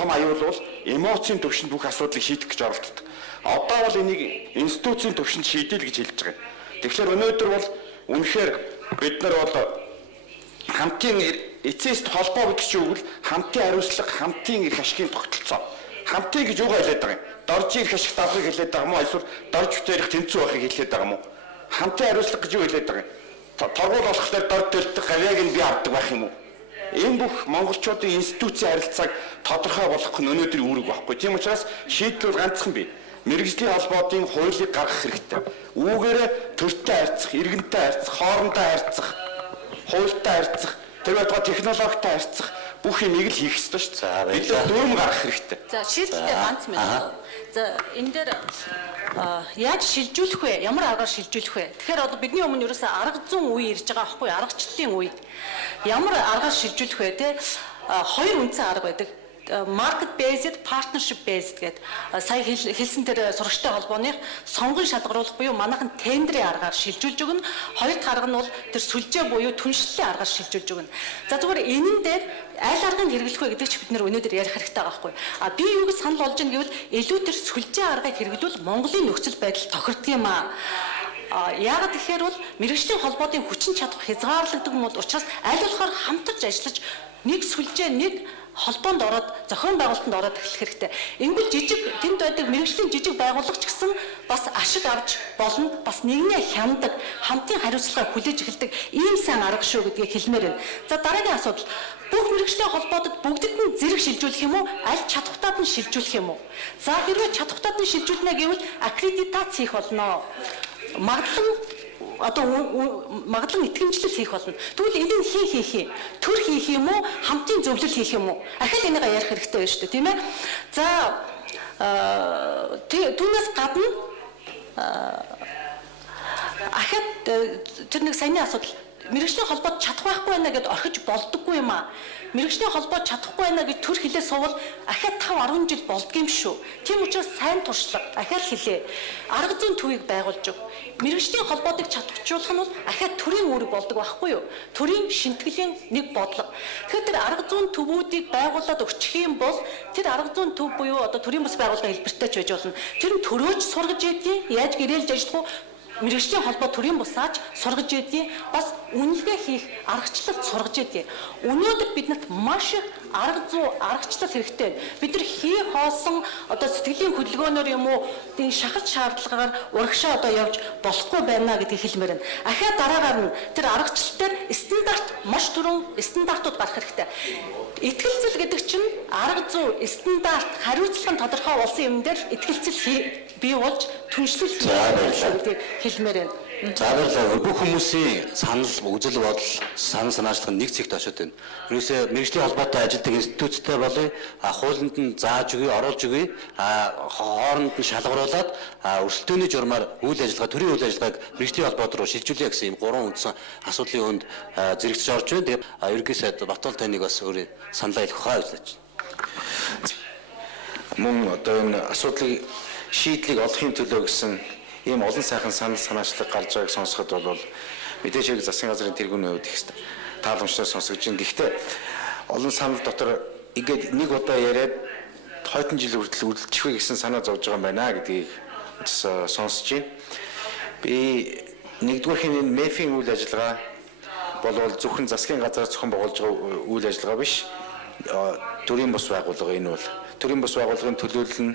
том аюул бол эмоцийн түвшинд бүх асуудлыг шийдэх гэж оролддог. Одоо бол энийг институцийн түвшинд шийдэл гэж хэлж байгаа. Тэгэхээр өнөөдөр бол үнэхээр бид нар бол хамтын эцэст холбоо гэдэг чинь үгэл хамтын хариуцлага, хамтын эрх ашигын тогтолцоо. Хамтын гэж юугаа хэлээд байгаа юм? Дорж ирэх ашиг давхыг хэлээд байгаа юм уу? Эсвэл дорж бүтээрх тэнцүү байхыг хэлээд байгаа юм уу? Хамтын хариуцлага гэж юу хэлээд байгаа юм? Торгуул болохлээр дорж төлдөг гавьяаг нь би авдаг байх юм уу? Энэ бүх монголчуудын институцийн харилцааг тодорхой болгох нь өнөөдрийн үүрэг байхгүй. Тийм учраас шийдэл бол ганцхан бий. Мэргэжлийн холбоотын хуулийг гаргах хэрэгтэй. Үүгээрээ төртэй харьцах, иргэнтэй харьцах, хоорондоо харьцах, хуультай харьцах, тэр байтугай технологитой харьцах бүх юмыг л хийх ёстой шүү дээ. Бид дүрм гаргах хэрэгтэй. За шийдэлтэй ганц минут. За энэ дээр яаж шилжүүлэх вэ? Ямар аргаар шилжүүлэх вэ? Тэгэхээр одоо бидний өмнө ерөөсөө арга зүйн үе ирж байгаа байхгүй юу? Аргачлалын үе. Ямар аргаар шилжүүлэх вэ те? Хоёр үндсэн арга байдаг. Market based, partnership based гэдэг сая хэлсэн тэр сурагчтай холбооны сонгон шалгаруулах буюу манайхан тендерийн аргаар шилжүүлж өгнө. Хоёр дахь арга нь бол тэр сүлжээ буюу түншлэлийн аргаар шилжүүлж өгнө. За зүгээр энэн дээр аль аргыг хэрэглэх вэ гэдэг ч бид нэр өнөөдөр ярих хэрэгтэй байгаа байхгүй. Би юу гэж санал болж байна гэвэл илүү тэр сүлжээ аргыг хэрэглүүл Монголын нөхцөл байдал тохирдог юм аа. Яагаад тэгэхээр бол мэргэжлийн холбоотын хүчин чадах хязгаарлагддаг юм учраас аль болохоор хамтарч ажиллаж нэг сүлжээ нэг холбоонд ороод зохион байгуулалтанд ороод эхлэх хэрэгтэй. Ингүүл жижиг тэнд байдаг мэргэжлийн жижиг байгууллага ч гэсэн бас ашиг авч болно, бас нэгнээ хяндаг, хамтын хариуцлагаа хүлээж эхэлдэг ийм сайн арга шүү гэдгийг хэлмээр байна. За дараагийн асуудал. Бүх мэргэжлийн холбоотод бүгдэд нь зэрэг шилжүүлэх юм уу? Аль чадхутаад нь шилжүүлэх юм уу? За хэрвээ чадхутаад нь шилжүүлнэ гэвэл аккредитац хийх болно. Магадлан итгэмжлэл хийх болно. Тэгвэл энийг хийх юм. Төр хийх юм уу? Хамтын зөвлөл хийх юм уу? Ахад энийг ярих хэрэгтэй байна шүү дээ, тийм ээ. За түүнээс гадна ахад тэр нэг саяны асуудал мэргэжлийн холбоод чадах байхгүй байна гэдээ орхиж болдоггүй юм аа. Мэргэжлийн холбоод чадахгүй байна гэж төр хэлээ суувал ахад 5-10 жил болдгийм шүү. Тийм учраас сайн туршлага ахад хэлээ. Арга зүйн төвийг байгуулж өг. Мэргэжлийн холбоодыг чадваржуулах нь бол ахад төрийн үүрэг болдог байхгүй юу? Төрийн шинтгэлийн нэг бодлого. Тэгэхээр тэр арга зүйн төвүүдийг байгуулад өгчих юм бол тэр арга зүйн төв буюу одоо төрийн бас байгууллага хэлбэртэй ч байж болно. Тэр нь төрөөж сургаж ядгийг яаж гэрээлж ажиллах вэ? Мэргэжлийн холбоо төрийн бусаач сургаж ядгийг бас үнэлгээ хийх аргачлалд сургаж ядгийг. Өнөөдөр биднэрт маш их арга зүй аргачлал хэрэгтэй. Бид нар хий хоосон одоо сэтгэлийн хөдөлгөөнөөр юм уу тийм шахалт шаардлагаар урагшаа одоо явж болохгүй байна гэдгийг хэлмээр байна. Ахаа дараагаар нь тэр аргачлал дээр стандарт маш түрүүн стандартууд гарах хэрэгтэй. Итгэлцэл гэдэг чинь арга зүй стандарт хариуцлага тодорхой болсон юм дээр итгэлцэл бий болж түншлэл хийх хэлмээр байна. За баярлалаа. Бүх хүмүүсийн санал, үзэл бодол, санал санаачлах нэг цэгт очоод байна. Юусе мэргэжлийн холбоотой ажилладаг институцтэй болъё, хуулинд нь зааж өгье, оруулж өгье, хооронд нь шалгаруулад өрсөлдөөний журмаар үйл ажиллагаа, төрийн үйл ажиллагааг мэргэжлийн холбоот руу шилжүүлээ гэсэн ийм гурван үндсэн асуудлын өнд зэрэгцэж орж байна. Тэгээд ерөнхий сайд Батбол таныг бас өөрийн саналаа хэлэх хаа гэж байна. Мөн одоо энэ асуудлыг шийдлийг олохын төлөө гэсэн ийм олон сайхан санал санаачлаг гарч байгааг сонсоход бол мэдээж хэрэг засгийн газрын тэргүүний хувьд их тааламжтай сонсогдож байна. Гэхдээ олон санал дотор ингээд нэг удаа яриад хойдон жил хүртэл үргэлжлэхгүй гэсэн санаа зовж байгаа юм байна гэдгийг сонсож байна. Би нэгдүгээрхийн энэ МЭФ-ийн үйл ажиллагаа болвол зөвхөн засгийн газар зохион байгуулж байгаа үйл ажиллагаа биш. Төрийн бус байгууллага энэ бол төрийн бус байгууллагын төлөөлөл нь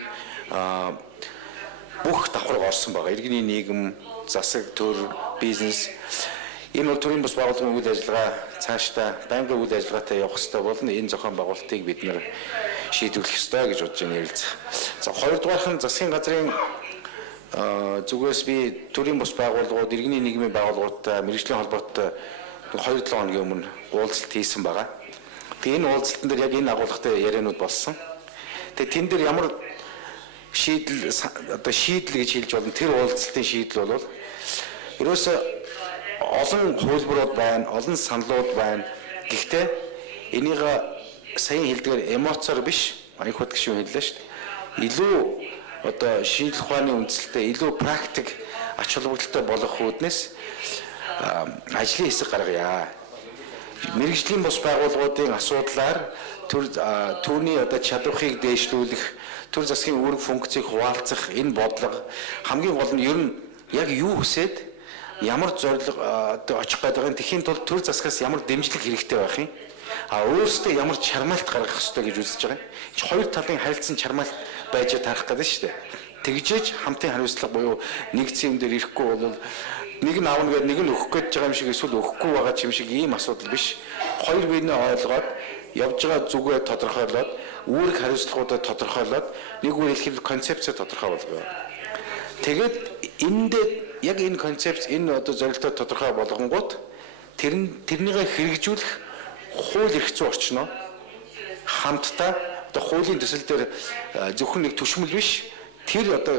бүх давхарга орсон байгаа. Иргэний нийгэм, засаг, төр, бизнес энэ бол төрийн бус байгууллагын үйл ажиллагаа цаашдаа байнгын үйл ажиллагаатай явах хэрэгтэй болно. Энэ зохион байгуулалтыг бид нэр шийдвэрлэх ёстой гэж бодож байна ярилцах. За хоёрдугаарх нь засгийн газрын зүгээс би төрийн бус байгууллагууд, иргэний нийгмийн байгууллагуудтай мэргэжлийн холбоотой 2-7 хоногийн өмнө уулзалт хийсэн байгаа. Тэгээ энэ уулзалтан дээр яг энэ агуулгатай яриануд болсон. Тэгээ тэн дээр ямар шийдэл одоо шийдэл гэж хэлж болно. Тэр уулзалтын шийдэл бол ерөөсөө олон хөлбөрүүд байна, олон саналууд байна. Гэхдээ энийг саяхан хэлдгээр эмоцоор биш, их хот гişүүн хэллээ шүү дээ. Илүү одоо шинжлэх ухааны үндсэлтэй, илүү практик ач холбогдолтой болох үүднээс ажлын хэсэг гаргая. Мэргэжлийн бус байгууллагуудын асуудлаар түүний одоо чадварыг дээшлүүлэх, төр засгийн үүрэг функцийг хуваалцах энэ бодлого хамгийн гол нь ер нь яг юу хүсээд ямар зорилго одоо очих гэдэг нь тэхийн тулд төр засгаас ямар дэмжлэг хэрэгтэй байх юм. Өөрөөсөө ямар чармаалт гаргах ёстой гэж үзэж байгаа юм. Хоёр талын харилцан чармаалт байж тарах гэдэг шүү дээ. Тэгжээж хамтын хариуцлага буюу нэгдсэн юм дээр ирэхгүй бол нэг нь аавна гэдэг нэг нь өгөх гэж байгаа юм шиг эсвэл өгөхгүй байгаа юм шиг ийм асуудал биш. Хоёр биенээ ойлгоод явж байгаа зүгээ тодорхойлоод үүрэг хариуцлагуудаа тодорхойлоод нэг үгээр хэлэхэд концепцээ тодорхой болгоо. Тэгээд эндээ яг энэ концепц энэ одоо зорилтоо тодорхой болгонгууд тэрнийгээ хэрэгжүүлэх хууль эрх зүйн орчноо хамтдаа одоо хуулийн төсөл дээр зөвхөн нэг түшмэл биш тэр одоо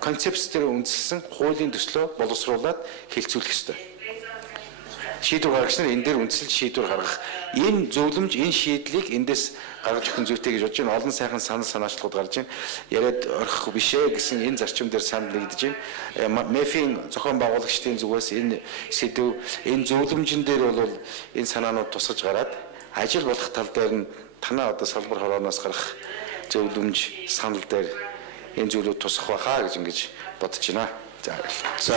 концепц дээр үндэслэн хуулийн төслөө боловсруулад хэлцүүлэх ёстой. Шийдвэр гаргагч нар энэ дээр үндэслэл шийдвэр гаргах энэ зөвлөмж энэ шийдлийг эндээс гаргаж өгөх зүйтэй гэж бодож байна. Олон сайхан санал санаачлалууд гарч байна. Яриад орхих биш ээ гэсэн энэ зарчим дээр санал нэгдэж байна. МЭФ-ийн зохион байгуулагчдын зүгээс энэ сэдв энэ зөвлөмжн дээр бол энэ санаанууд тусгаж гараад ажил болох тал дээр нь танаа одоо салбар хорооноос гарах зөвлөмж санал дээр энэ зүйлүүд тусах байхаа гэж ингэж бодож байна. За.